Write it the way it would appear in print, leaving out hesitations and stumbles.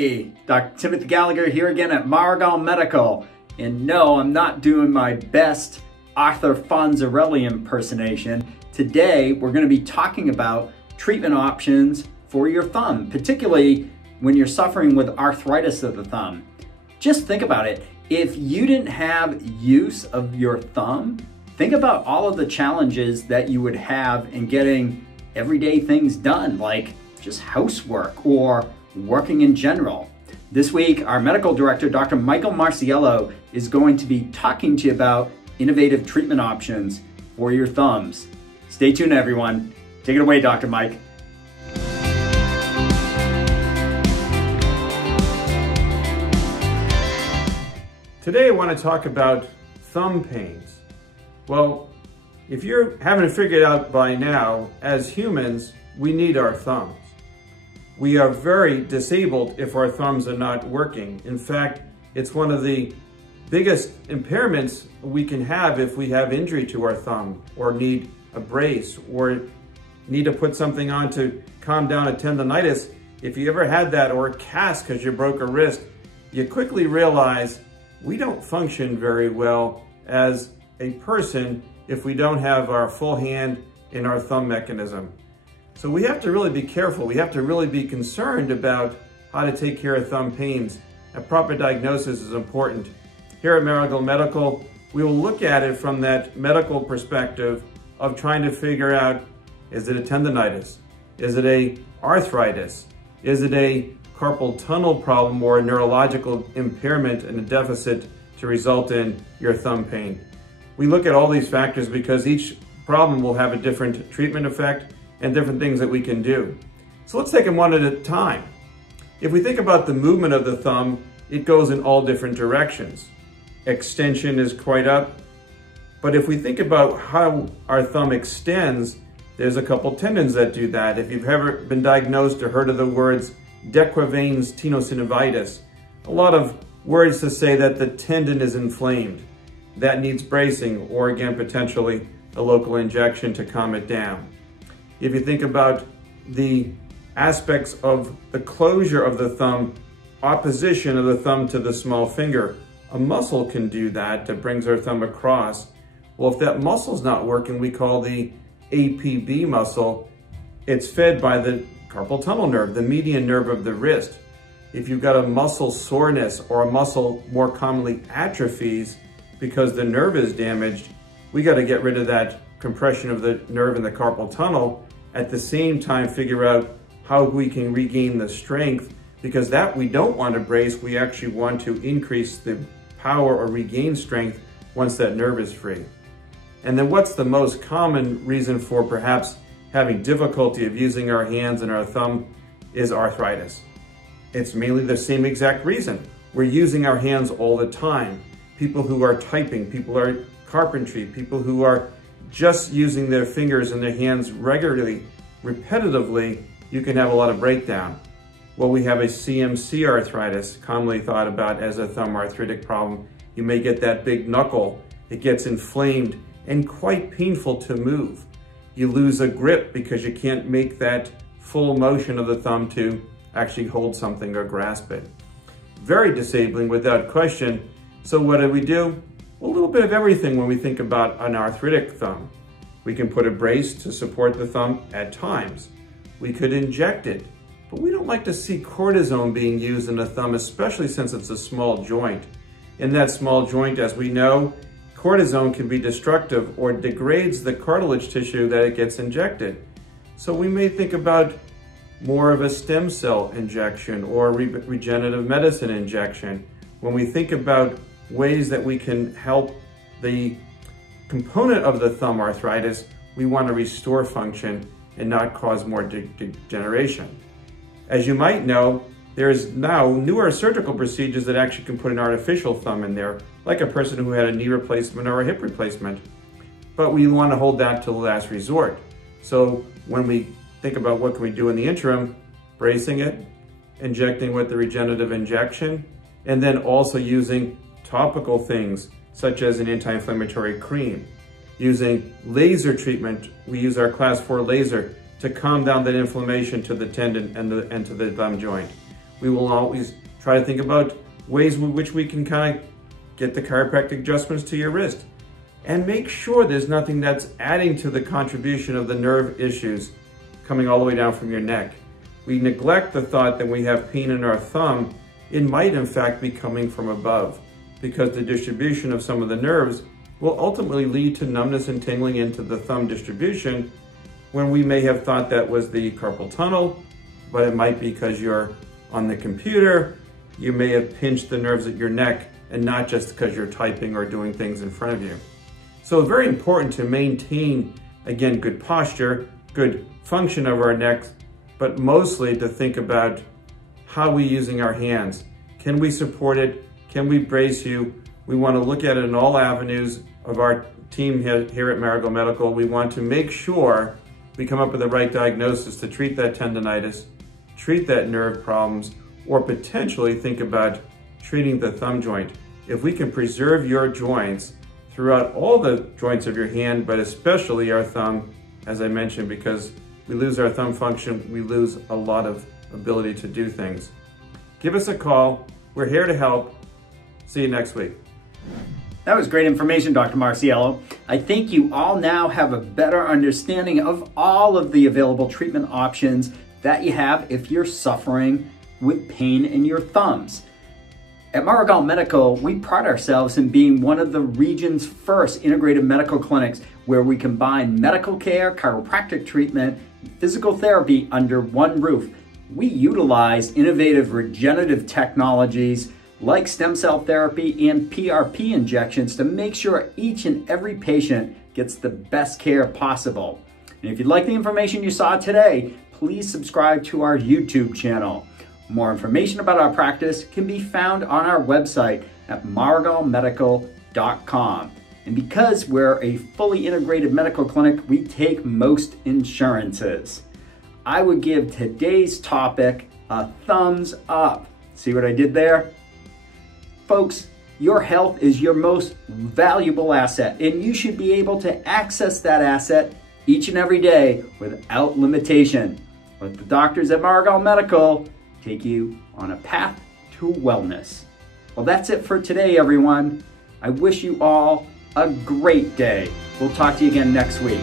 Hey, Dr. Timothy Gallagher here again at Maragal Medical. And no, I'm not doing my best Arthur Fonzarelli impersonation. Today, we're going to be talking about treatment options for your thumb, particularly when you're suffering with arthritis of the thumb. Just think about it. If you didn't have use of your thumb, think about all of the challenges that you would have in getting everyday things done, like just housework or working in general. This week, our medical director, Dr. Michael Marciello, is going to be talking to you about innovative treatment options for your thumbs. Stay tuned, everyone. Take it away, Dr. Mike. Today I want to talk about thumb pains. Well, if you haven't figured out by now, as humans, we need our thumbs. We are very disabled if our thumbs are not working. In fact, it's one of the biggest impairments we can have if we have injury to our thumb or need a brace or need to put something on to calm down a tendonitis. If you ever had that, or a cast because you broke a wrist, you quickly realize we don't function very well as a person if we don't have our full hand in our thumb mechanism. So we have to really be careful. We have to really be concerned about how to take care of thumb pains. A proper diagnosis is important. Here at Maragal Medical, we will look at it from that medical perspective of trying to figure out, is it a tendonitis? Is it a arthritis? Is it a carpal tunnel problem or a neurological impairment and a deficit to result in your thumb pain? We look at all these factors because each problem will have a different treatment effect and different things that we can do. So let's take them one at a time. If we think about the movement of the thumb, it goes in all different directions. Extension is quite up, but if we think about how our thumb extends, there's a couple tendons that do that. If you've ever been diagnosed or heard of the words decurvatus tenosynovitis, a lot of words to say that the tendon is inflamed. That needs bracing or, again, potentially a local injection to calm it down. If you think about the aspects of the closure of the thumb, opposition of the thumb to the small finger, a muscle can do that brings our thumb across. Well, if that muscle's not working, we call the APB muscle. It's fed by the carpal tunnel nerve, the median nerve of the wrist. If you've got a muscle soreness or a muscle more commonly atrophies because the nerve is damaged, we got to get rid of that compression of the nerve in the carpal tunnel. At the same time, figure out how we can regain the strength, because that we don't want to brace. We actually want to increase the power or regain strength once that nerve is free. And then what's the most common reason for perhaps having difficulty of using our hands and our thumb is arthritis. It's mainly the same exact reason. We're using our hands all the time. People who are typing, people who are carpentry, people who are just using their fingers and their hands regularly, repetitively, you can have a lot of breakdown. Well, we have a CMC arthritis, commonly thought about as a thumb arthritic problem. You may get that big knuckle. It gets inflamed and quite painful to move. You lose a grip because you can't make that full motion of the thumb to actually hold something or grasp it. Very disabling without question. So what do? A little bit of everything when we think about an arthritic thumb. We can put a brace to support the thumb at times. We could inject it, but we don't like to see cortisone being used in the thumb, especially since it's a small joint. In that small joint, as we know, cortisone can be destructive or degrades the cartilage tissue that it gets injected. So we may think about more of a stem cell injection or regenerative medicine injection. When we think about ways that we can help the component of the thumb arthritis, we want to restore function and not cause more degeneration. As you might know, there's now newer surgical procedures that actually can put an artificial thumb in there, like a person who had a knee replacement or a hip replacement. But we want to hold that to the last resort. So when we think about what can we do in the interim, bracing it, injecting with the regenerative injection, and then also using topical things such as an anti-inflammatory cream. Using laser treatment, we use our class 4 laser to calm down that inflammation to the tendon and to the thumb joint. We will always try to think about ways in which we can kind of get the chiropractic adjustments to your wrist. And make sure there's nothing that's adding to the contribution of the nerve issues coming all the way down from your neck. We neglect the thought that we have pain in our thumb. It might in fact be coming from above, because the distribution of some of the nerves will ultimately lead to numbness and tingling into the thumb distribution, when we may have thought that was the carpal tunnel, but it might be because you're on the computer, you may have pinched the nerves at your neck, and not just because you're typing or doing things in front of you. So very important to maintain, again, good posture, good function of our necks, but mostly to think about how we're using our hands. Can we support it? Can we brace you? We want to look at it in all avenues of our team here at Maragal Medical. We want to make sure we come up with the right diagnosis to treat that tendonitis, treat that nerve problems, or potentially think about treating the thumb joint. If we can preserve your joints throughout all the joints of your hand, but especially our thumb, as I mentioned, because we lose our thumb function, we lose a lot of ability to do things. Give us a call. We're here to help. See you next week. That was great information, Dr. Marciello. I think you all now have a better understanding of all of the available treatment options that you have if you're suffering with pain in your thumbs. At Maragal Medical, we pride ourselves in being one of the region's first integrated medical clinics where we combine medical care, chiropractic treatment, and physical therapy under one roof. We utilize innovative regenerative technologies like stem cell therapy and PRP injections to make sure each and every patient gets the best care possible. And if you'd like the information you saw today, please subscribe to our YouTube channel. More information about our practice can be found on our website at maragalmedical.com. And because we're a fully integrated medical clinic, we take most insurances. I would give today's topic a thumbs up. See what I did there? Folks, your health is your most valuable asset, and you should be able to access that asset each and every day without limitation. Let the doctors at Maragal Medical take you on a path to wellness. Well, that's it for today, everyone. I wish you all a great day. We'll talk to you again next week.